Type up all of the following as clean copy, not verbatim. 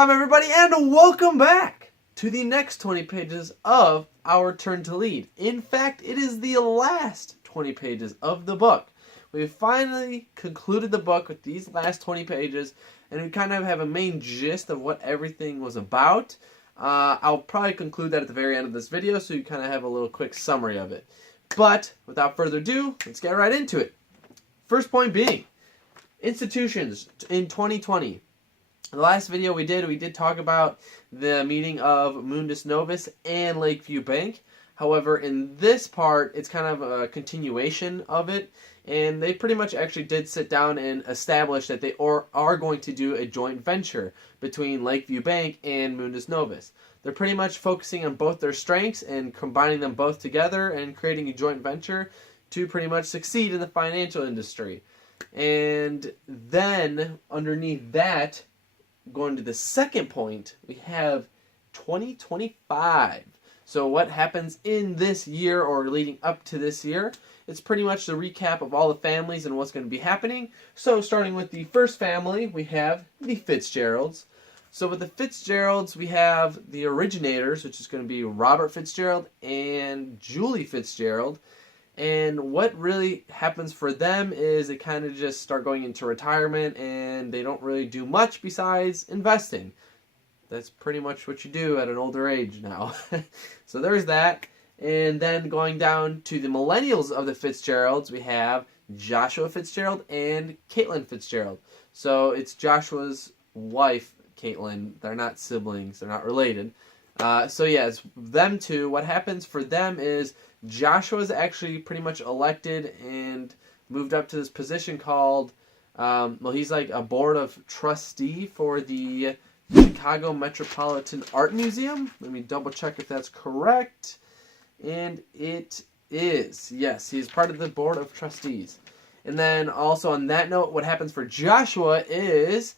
Przemyslav, everybody, and welcome back to the next 20 pages of our Turn to Lead. In fact, it is the last 20 pages of the book. We finally concluded the book with these last 20 pages, and we kind of have a main gist of what everything was about. I'll probably conclude that at the very end of this video, so you kind of have a little quick summary of it. But, without further ado, let's get right into it. First point being, institutions in 2020. The last video we did talk about the meeting of Mundus Novus and Lakeview Bank. However, in this part, it's kind of a continuation of it, and they pretty much actually did sit down and establish that they are going to do a joint venture between Lakeview Bank and Mundus Novus. They're pretty much focusing on both their strengths and combining them both together and creating a joint venture to pretty much succeed in the financial industry. And then, underneath that, going to the second point, we have 2025. So what happens in this year or leading up to this year? It's pretty much the recap of all the families and what's going to be happening. So starting with the first family, we have the Fitzgeralds. So with the Fitzgeralds, we have the originators, which is going to be Robert Fitzgerald and Julie Fitzgerald. And what really happens for them is they kind of just start going into retirement and they don't really do much besides investing. That's pretty much what you do at an older age now. So there's that. And then going down to the millennials of the Fitzgeralds, we have Joshua Fitzgerald and Caitlin Fitzgerald. So it's Joshua's wife, Caitlin. They're not siblings. They're not related. So yeah, it's them two. What happens for them is Joshua's actually pretty much elected and moved up to this position called, he's like a board of trustee for the Chicago Metropolitan Art Museum. Let me double check if that's correct. And it is. Yes, he's part of the board of trustees. And then also on that note, what happens for Joshua is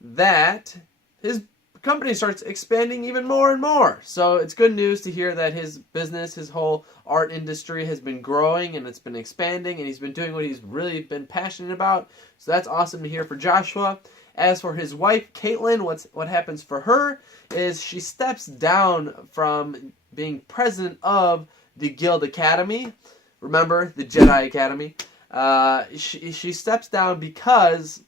that his company starts expanding even more and more. So it's good news to hear that his business, his whole art industry has been growing and it's been expanding and he's been doing what he's really been passionate about. So that's awesome to hear for Joshua. As for his wife, Caitlin, what happens for her is she steps down from being president of the Guild Academy. Remember, the Jedi Academy. She steps down because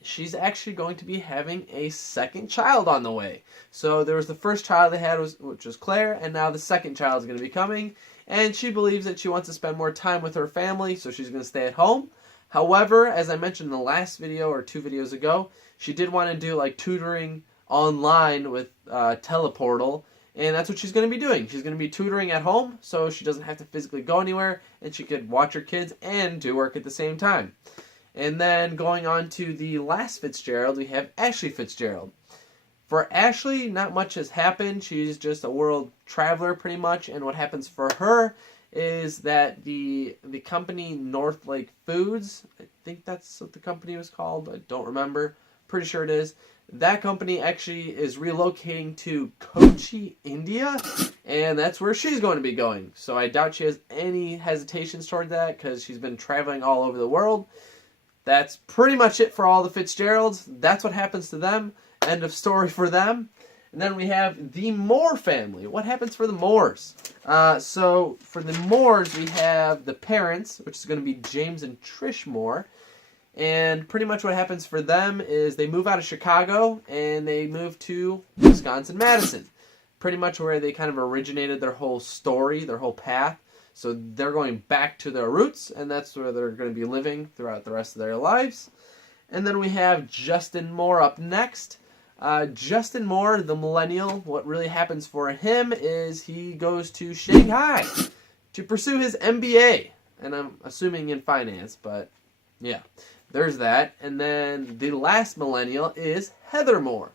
she's actually going to be having a second child on the way. So there was the first child they had, which was Claire, and now the second child is going to be coming. And she believes that she wants to spend more time with her family, so she's going to stay at home. However, as I mentioned in the last video or 2 videos ago, she did want to do like tutoring online with Teleportal, and that's what she's going to be doing. She's going to be tutoring at home, so she doesn't have to physically go anywhere, and she could watch her kids and do work at the same time. And then going on to the last Fitzgerald, we have Ashley Fitzgerald. For Ashley, not much has happened. She's just a world traveler pretty much, and what happens for her is that the company North Lake Foods, I think that's what the company was called, I don't remember, pretty sure it is, that company actually is relocating to Kochi, India, and that's where she's going to be going. So I doubt she has any hesitations toward that because she's been traveling all over the world. That's pretty much it for all the Fitzgeralds. That's what happens to them. End of story for them. And then we have the Moore family. What happens for the Moores? So for the Moores, we have the parents, which is going to be James and Trish Moore. And pretty much what happens for them is they move out of Chicago and they move to Wisconsin-Madison. Pretty much where they kind of originated their whole story, their whole path. So they're going back to their roots, and that's where they're going to be living throughout the rest of their lives. And then we have Justin Moore up next. Justin Moore, the millennial, what really happens for him is he goes to Shanghai to pursue his MBA. And I'm assuming in finance, but yeah, there's that. And then the last millennial is Heather Moore.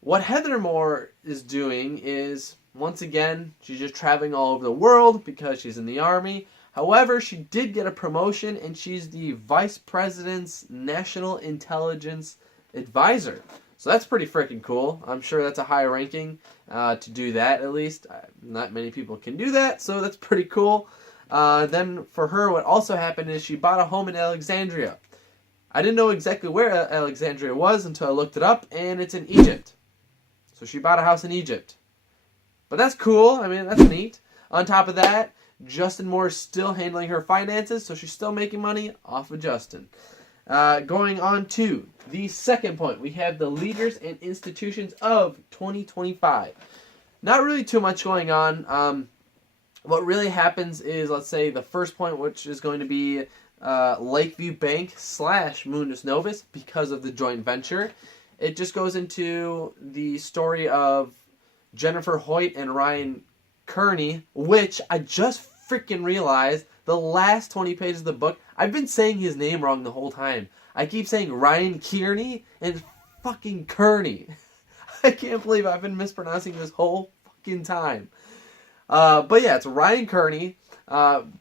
What Heather Moore is doing is, once again, she's just traveling all over the world because she's in the Army. However, she did get a promotion, and she's the Vice President's National Intelligence Advisor. So that's pretty freaking cool. I'm sure that's a high ranking to do that, at least. Not many people can do that, so that's pretty cool. Then for her, what also happened is she bought a home in Alexandria. I didn't know exactly where Alexandria was until I looked it up, and it's in Egypt. So she bought a house in Egypt. But that's cool. I mean, that's neat. On top of that, Justin Moore is still handling her finances, so she's still making money off of Justin. Going on to the second point, we have the leaders and institutions of 2025. Not really too much going on. What really happens is, let's say, the first point, which is going to be Lakeview Bank / Mundus Novus, because of the joint venture. It just goes into the story of Jennifer Hoyt and Ryan Kearney, which I just freaking realized the last 20 pages of the book, I've been saying his name wrong the whole time. I keep saying Ryan Kearney and fucking Kearney. I can't believe I've been mispronouncing this whole fucking time. But yeah, it's Ryan Kearney.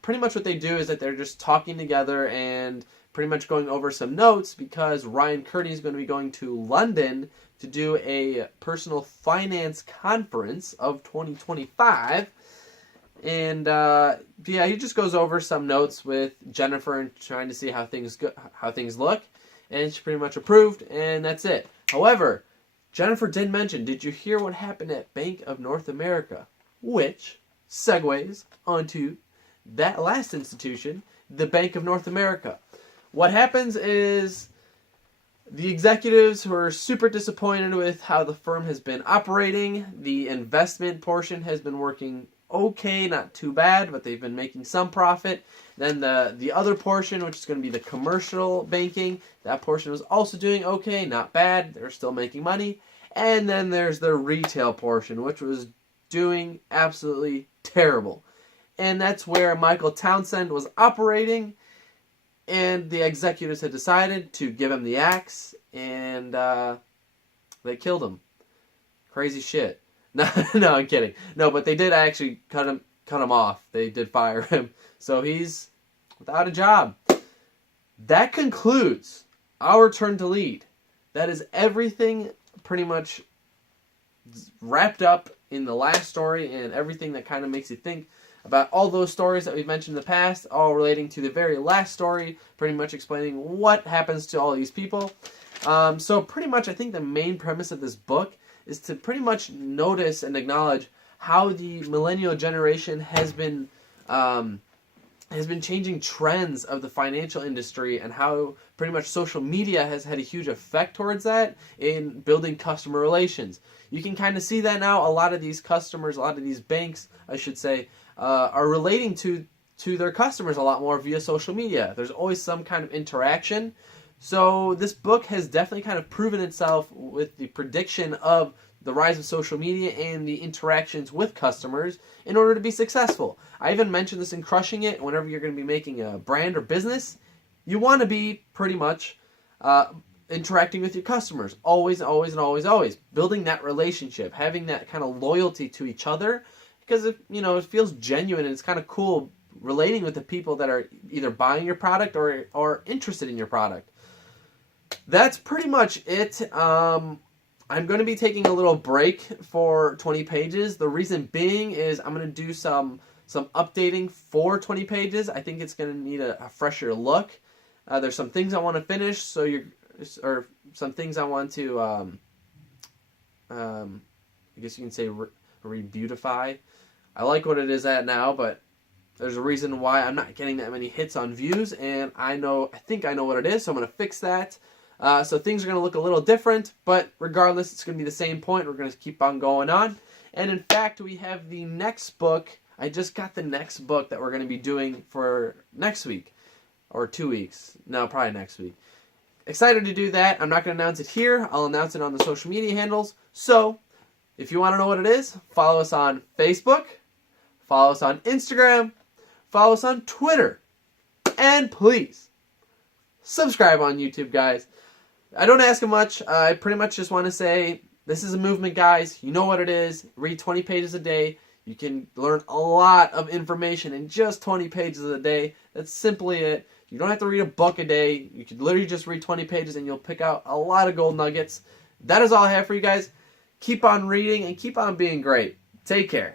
Pretty much what they do is that they're just talking together and pretty much going over some notes, because Ryan Kearney is going to be going to London to do a personal finance conference of 2025. And yeah, he just goes over some notes with Jennifer and trying to see how things look. And she pretty much approved, and that's it. However, Jennifer did mention, did you hear what happened at Bank of North America? Which segues onto that last institution, the Bank of North America. What happens is the executives were super disappointed with how the firm has been operating. The investment portion has been working okay, not too bad, but they've been making some profit. Then the other portion, which is going to be the commercial banking, that portion was also doing okay, not bad. They're still making money. And then there's the retail portion, which was doing absolutely terrible. And that's where Michael Townsend was operating, and the executives had decided to give him the axe, and they killed him. Crazy shit. No, I'm kidding. No, but they did actually cut him off. They did fire him. So he's without a job. That concludes our turn to lead. That is everything pretty much wrapped up in the last story, and everything that kind of makes you think about all those stories that we've mentioned in the past, all relating to the very last story, pretty much explaining what happens to all these people. So pretty much I think the main premise of this book is to pretty much notice and acknowledge how the millennial generation has been changing trends of the financial industry, and how pretty much social media has had a huge effect towards that in building customer relations. You can kind of see that now. A lot of these customers, a lot of these banks, I should say, are relating to their customers a lot more via social media. There's always some kind of interaction. So this book has definitely kind of proven itself with the prediction of the rise of social media and the interactions with customers in order to be successful. I even mentioned this in Crushing It. Whenever you're going to be making a brand or business, you want to be pretty much interacting with your customers. Always, always, and always, always. Building that relationship, having that kind of loyalty to each other, because it feels genuine, and it's kind of cool relating with the people that are either buying your product or interested in your product. That's pretty much it. I'm going to be taking a little break for 20 pages. The reason being is I'm going to do some updating for 20 pages. I think it's going to need a fresher look. There's some things I want to finish, or some things I want to, I guess you can say re-beautify. I like what it is at now, but there's a reason why I'm not getting that many hits on views, and I think I know what it is, so I'm going to fix that. So things are going to look a little different, but regardless, it's going to be the same point. We're going to keep on going on. And in fact, we have the next book. I just got the next book that we're going to be doing for next week, or 2 weeks. No, probably next week. Excited to do that. I'm not going to announce it here. I'll announce it on the social media handles. So if you want to know what it is, follow us on Facebook, follow us on Instagram, follow us on Twitter, and please subscribe on YouTube, guys. I don't ask much. I pretty much just want to say this is a movement, guys. You know what it is. Read 20 pages a day. You can learn a lot of information in just 20 pages a day. That's simply it. You don't have to read a book a day. You can literally just read 20 pages and you'll pick out a lot of gold nuggets. That is all I have for you guys. Keep on reading and keep on being great. Take care.